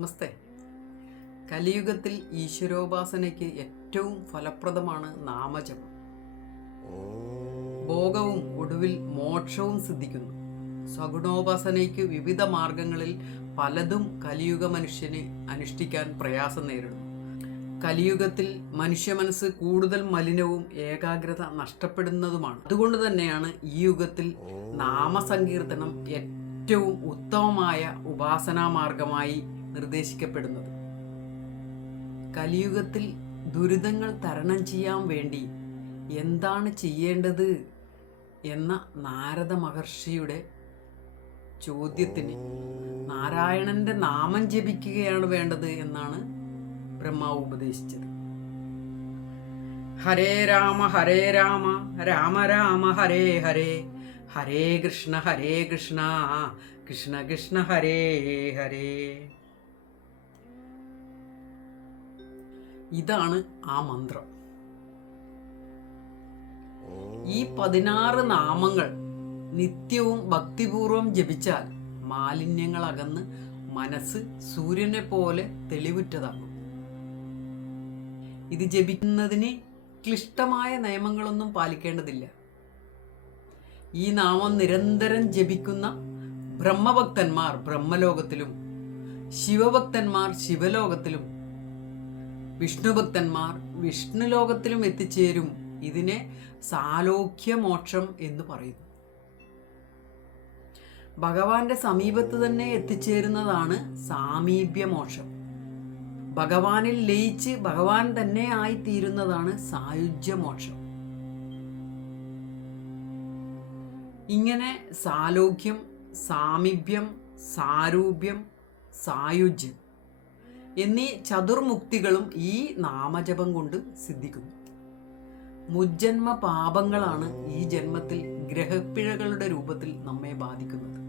നമസ്തേ. കലിയുഗത്തിൽ ഈശ്വരോപാസനയ്ക്ക് ഏറ്റവും ഫലപ്രദമാണ് നാമജപം. ഭോഗവും ഒടുവിൽ മോക്ഷവും സിദ്ധിക്കുന്നു. സഗുണോപാസനയ്ക്ക് വിവിധ മാർഗങ്ങളിൽ പലതും കലിയുഗ മനുഷ്യന് അനുഷ്ഠിക്കാൻ പ്രയാസം നേരിടുന്നു. കലിയുഗത്തിൽ മനുഷ്യ മനസ്സ് കൂടുതൽ മലിനവും ഏകാഗ്രത നഷ്ടപ്പെടുന്നതുമാണ്. അതുകൊണ്ട് തന്നെയാണ് ഈ യുഗത്തിൽ നാമസങ്കീർത്തനം ഏറ്റവും ഉത്തമമായ ഉപാസനാ മാർഗമായി നിർദ്ദേശിക്കപ്പെടുന്നത്. കലിയുഗത്തിൽ ദുരിതങ്ങൾ തരണം ചെയ്യാൻ വേണ്ടി എന്താണ് ചെയ്യേണ്ടത് എന്ന നാരദ മഹർഷിയുടെ ചോദ്യത്തിന് നാരായണന്റെ നാമം ജപിക്കുകയാണ് വേണ്ടത് എന്നാണ് ബ്രഹ്മാവ് ഉപദേശിച്ചത്. ഹരേ രാമ ഹരേ രാമ രാമ രാമ ഹരേ ഹരേ ഹരേ കൃഷ്ണ ഹരേ കൃഷ്ണ കൃഷ്ണ കൃഷ്ണ ഹരേ ഹരേ. ഇതാണ് ആ മന്ത്രം. ഈ പതിനാറ് നാമങ്ങൾ നിത്യവും ഭക്തിപൂർവം ജപിച്ചാൽ മാലിന്യങ്ങൾ അകന്ന് മനസ്സ് സൂര്യനെ പോലെ തെളിവുറ്റതാകും. ഇത് ജപിക്കുന്നതിന് ക്ലിഷ്ടമായ നിയമങ്ങളൊന്നും പാലിക്കേണ്ടതില്ല. ഈ നാമം നിരന്തരം ജപിക്കുന്ന ബ്രഹ്മഭക്തന്മാർ ബ്രഹ്മലോകത്തിലും ശിവഭക്തന്മാർ ശിവലോകത്തിലും വിഷ്ണുഭക്തന്മാർ വിഷ്ണുലോകത്തിലും എത്തിച്ചേരും. ഇതിനെ സാലോക്യമോക്ഷം എന്ന് പറയുന്നു. ഭഗവാന്റെ സമീപത്ത് തന്നെ എത്തിച്ചേരുന്നതാണ് സാമീപ്യമോക്ഷം. ഭഗവാനിൽ ലയിച്ച് ഭഗവാൻ തന്നെ ആയിത്തീരുന്നതാണ് സായുജ്യമോക്ഷം. ഇങ്ങനെ സാലോക്യം സാമീപ്യം സാരൂപ്യം സായുജ്യം എന്നീ ചതുർമുക്തികളും ഈ നാമജപം കൊണ്ട് സിദ്ധിക്കുന്നു. മുജ്ജന്മ പാപങ്ങളാണ് ഈ ജന്മത്തിൽ ഗ്രഹപ്പിഴകളുടെ രൂപത്തിൽ നമ്മെ ബാധിക്കുന്നത്.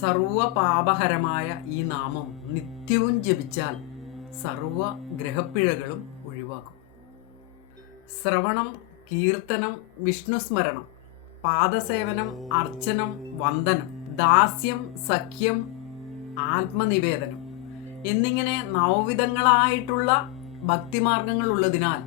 സർവ പാപഹരമായ ഈ നാമം നിത്യവും ജപിച്ചാൽ സർവ ഗ്രഹപ്പിഴകളും ഒഴിവാക്കും. ശ്രവണം കീർത്തനം വിഷ്ണുസ്മരണം പാദസേവനം അർച്ചനം വന്ദനം ദാസ്യം സഖ്യം ആത്മനിവേദനം എന്നിങ്ങനെ നവവിധങ്ങളായിട്ടുള്ള ഭക്തിമാർഗങ്ങൾ ഉള്ളതിനാൽ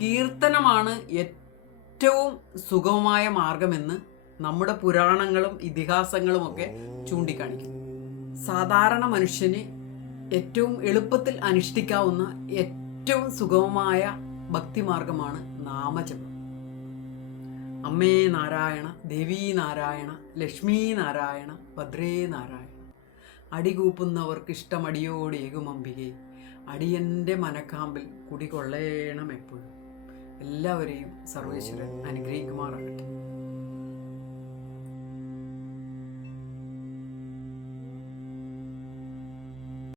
കീർത്തനമാണ് ഏറ്റവും സുഗമമായ മാർഗമെന്ന് നമ്മുടെ പുരാണങ്ങളും ഇതിഹാസങ്ങളും ഒക്കെ ചൂണ്ടിക്കാണിക്കും. സാധാരണ മനുഷ്യന് ഏറ്റവും എളുപ്പത്തിൽ അനുഷ്ഠിക്കാവുന്ന ഏറ്റവും സുഗമമായ ഭക്തിമാർഗമാണ് നാമജപം. അമ്മേ നാരായണ ദേവീ നാരായണ ലക്ഷ്മീ നാരായണ ഭദ്രേ നാരായണ. അടികൂപ്പുന്നവർക്ക് ഇഷ്ടമടിയോട് ഏകുമമ്പികെ അടിയന്റെ മനക്കാമ്പിൽ കുടികൊള്ളേണം എപ്പോഴും. എല്ലാവരെയും സർവേശ്വരൻ അനുഗ്രഹിക്കുമാറാകട്ടെ.